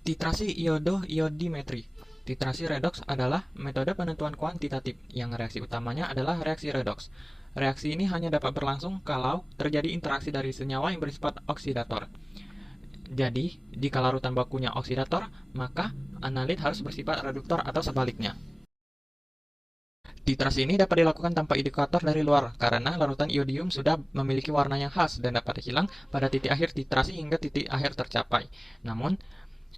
Titrasi iodo-iodimetri. Titrasi redoks adalah metode penentuan kuantitatif yang reaksi utamanya adalah reaksi redoks. Reaksi ini hanya dapat berlangsung kalau terjadi interaksi dari senyawa yang bersifat oksidator. Jadi, jika larutan bakunya oksidator, maka analit harus bersifat reduktor atau sebaliknya. Titrasi ini dapat dilakukan tanpa indikator dari luar karena larutan iodium sudah memiliki warna yang khas dan dapat hilang pada titik akhir titrasi hingga titik akhir tercapai. Namun,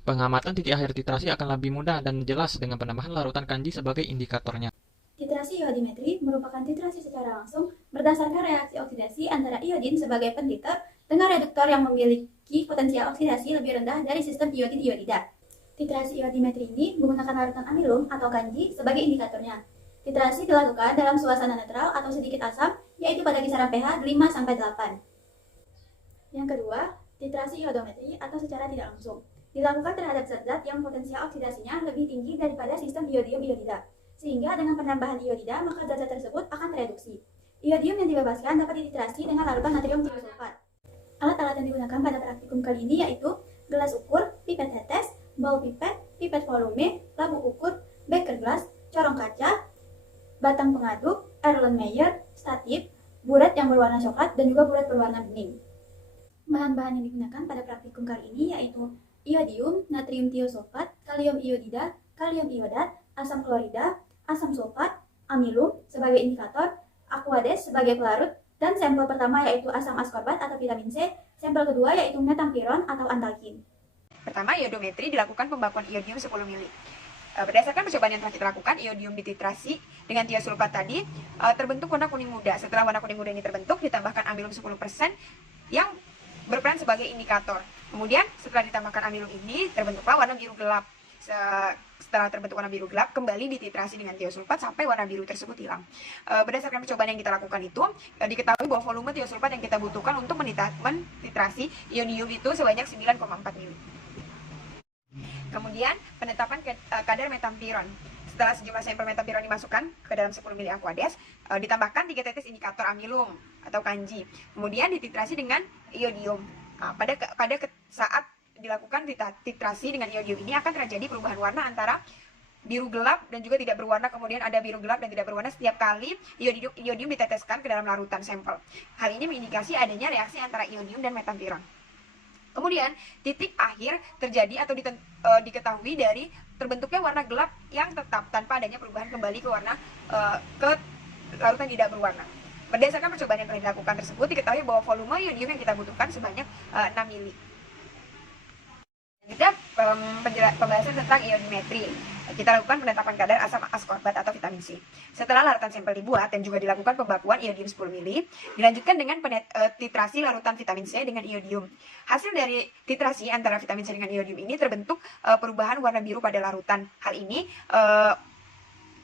pengamatan titik akhir titrasi akan lebih mudah dan jelas dengan penambahan larutan kanji sebagai indikatornya. Titrasi iodimetri merupakan titrasi secara langsung berdasarkan reaksi oksidasi antara iodin sebagai penditer dengan reduktor yang memiliki potensial oksidasi lebih rendah dari sistem iodin-iodida. Titrasi iodimetri ini menggunakan larutan amilum atau kanji sebagai indikatornya. Titrasi dilakukan dalam suasana netral atau sedikit asam, yaitu pada kisaran pH 5-8. Yang kedua, titrasi iodometri atau secara tidak langsung. Dilakukan terhadap zat-zat yang potensial oksidasinya lebih tinggi daripada sistem iodium-iodida. Sehingga dengan penambahan iodida, maka zat-zat tersebut akan tereduksi. Iodium yang dibebaskan dapat dititrasi dengan larutan natrium tiosulfat. Alat-alat yang digunakan pada praktikum kali ini yaitu gelas ukur, pipet tetes, ball pipet, pipet volume, labu ukur, beker gelas, corong kaca, batang pengaduk, Erlenmeyer, statif, buret yang berwarna coklat, dan juga buret berwarna bening. Bahan-bahan yang digunakan pada praktikum kali ini yaitu iodium, natrium tiosulfat, kalium iodida, kalium iodat, asam klorida, asam sulfat, amilum sebagai indikator, aquades sebagai pelarut, dan sampel pertama yaitu asam askorbat atau vitamin C, sampel kedua yaitu metampiron atau antalkin. Pertama, iodometri dilakukan pembakuan iodium 10 mili. Berdasarkan percobaan yang telah kita lakukan, iodium dititrasi dengan tiosulfat tadi terbentuk warna kuning muda. Setelah warna kuning muda ini terbentuk, ditambahkan amilum 10% yang berperan sebagai indikator. Kemudian setelah ditambahkan amilum ini, terbentuklah warna biru gelap. Setelah terbentuk warna biru gelap, kembali dititrasi dengan tiosulfat sampai warna biru tersebut hilang. Berdasarkan percobaan yang kita lakukan itu, diketahui bahwa volume tiosulfat yang kita butuhkan untuk mentitrasi iodium itu sebanyak 9,4 mili. Kemudian penetapan kadar metampiron. Setelah sejumlah sampel metampiron dimasukkan ke dalam 10 mili aquades, ditambahkan 3 tetes indikator amilum atau kanji. Kemudian dititrasi dengan iodium. Pada saat dilakukan titrasi dengan iodium ini akan terjadi perubahan warna antara biru gelap dan juga tidak berwarna, kemudian ada biru gelap dan tidak berwarna setiap kali iodium diteteskan ke dalam larutan sampel. Hal ini mengindikasi adanya reaksi antara iodium dan metampiron. Kemudian titik akhir terjadi atau diketahui dari terbentuknya warna gelap yang tetap tanpa adanya perubahan kembali ke warna ke larutan tidak berwarna. Berdasarkan percobaan yang telah dilakukan tersebut, diketahui bahwa volume iodium yang kita butuhkan sebanyak 6 mili. Kita pembahasan tentang iodimetri. Kita lakukan penetapan kadar asam askorbat atau vitamin C. Setelah larutan sampel dibuat dan juga dilakukan pembakuan iodium 10 mili, dilanjutkan dengan titrasi larutan vitamin C dengan iodium. Hasil dari titrasi antara vitamin C dengan iodium ini terbentuk perubahan warna biru pada larutan. Hal ini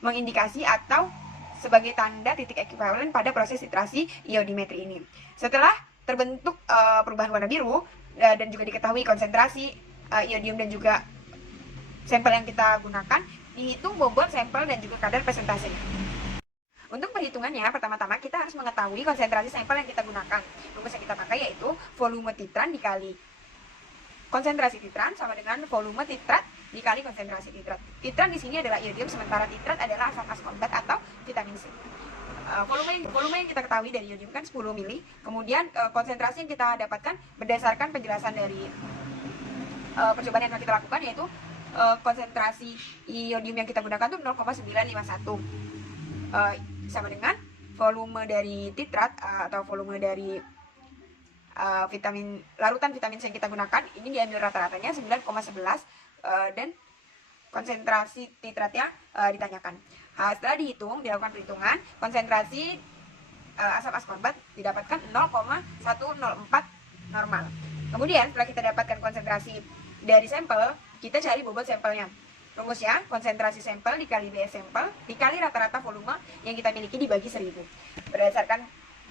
mengindikasi atau sebagai tanda titik ekuivalen pada proses titrasi iodimetri ini. Setelah terbentuk perubahan warna biru dan juga diketahui konsentrasi iodium dan juga sampel yang kita gunakan, dihitung bobot sampel dan juga kadar persentasenya. Untuk perhitungannya, pertama-tama kita harus mengetahui konsentrasi sampel yang kita gunakan. Rumus yang kita pakai yaitu volume titran dikali konsentrasi titran sama dengan volume titrat dikali konsentrasi titrat. Titran di sini adalah iodium, sementara titrat adalah asam askorbat atau vitamin C. Volume yang kita ketahui dari iodium kan 10 mili. Kemudian konsentrasi yang kita dapatkan berdasarkan penjelasan dari percobaan yang kita lakukan yaitu konsentrasi iodium yang kita gunakan itu 0,951 sama dengan volume dari titrat atau volume dari larutan vitamin C yang kita gunakan ini diambil rata-ratanya 9,11 dan konsentrasi titratnya ditanyakan. Setelah dilakukan perhitungan, konsentrasi asam askorbat didapatkan 0,104 normal. Kemudian setelah kita dapatkan konsentrasi dari sampel, kita cari bobot sampelnya. Rumusnya, konsentrasi sampel dikali BS sampel dikali rata-rata volume yang kita miliki dibagi 1000. Berdasarkan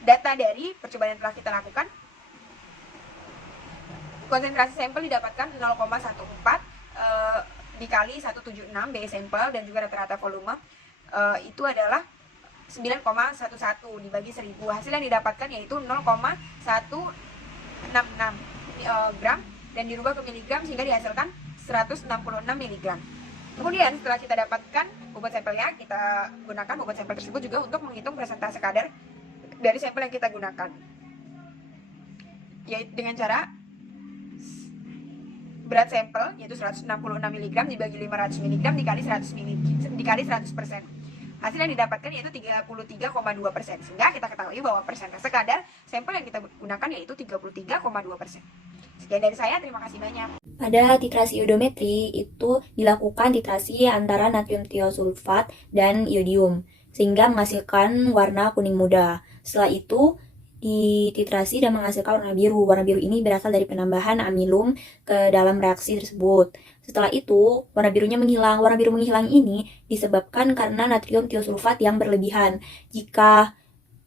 data dari percobaan yang telah kita lakukan, konsentrasi sampel didapatkan 0,14 dikali 176 BS sampel dan juga rata-rata volume itu adalah 9,11 dibagi 1000. Hasil yang didapatkan yaitu 0,166 gram dan dirubah ke miligram sehingga dihasilkan 166 mg. Kemudian setelah kita dapatkan bobot sampelnya, kita gunakan bobot sampel tersebut juga untuk menghitung persentase kadar dari sampel yang kita gunakan, yaitu dengan cara berat sampel yaitu 166 mg dibagi 500 mg dikali 100%. Hasil yang didapatkan yaitu 33,2%. Sehingga kita ketahui bahwa persentase kadar sampel yang kita gunakan yaitu 33,2%. Sekian dari saya, terima kasih banyak. Pada titrasi iodometri itu dilakukan titrasi antara natrium tiosulfat dan iodium sehingga menghasilkan warna kuning muda. Setelah itu dititrasi dan menghasilkan warna biru. Warna biru ini berasal dari penambahan amilum ke dalam reaksi tersebut. Setelah itu, warna birunya menghilang. Warna biru menghilang ini disebabkan karena natrium tiosulfat yang berlebihan. Jika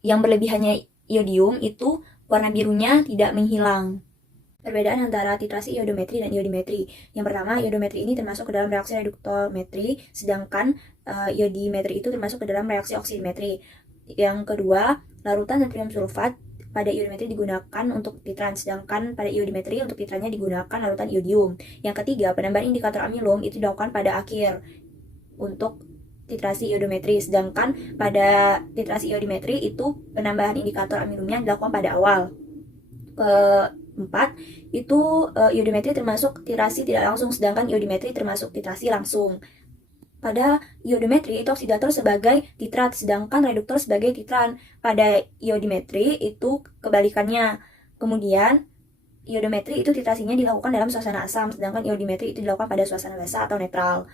yang berlebihannya iodium, itu warna birunya tidak menghilang. Perbedaan antara titrasi iodometri dan iodimetri. Yang pertama, iodometri ini termasuk ke dalam reaksi reduktometri, sedangkan iodimetri itu termasuk ke dalam reaksi oksimetri. Yang kedua, larutan natrium sulfat pada iodometri digunakan untuk titran, sedangkan pada iodimetri untuk titrannya digunakan larutan iodium. Yang ketiga, penambahan indikator amilum itu dilakukan pada akhir untuk titrasi iodometri, sedangkan pada titrasi iodimetri itu penambahan indikator amilumnya dilakukan pada awal. Keempat, itu iodometri termasuk titrasi tidak langsung, sedangkan iodimetri termasuk titrasi langsung. Pada iodometri itu oksidator sebagai titrat, sedangkan reduktor sebagai titran. Pada iodimetri itu kebalikannya. Kemudian iodometri itu titrasinya dilakukan dalam suasana asam, sedangkan iodimetri itu dilakukan pada suasana basa atau netral.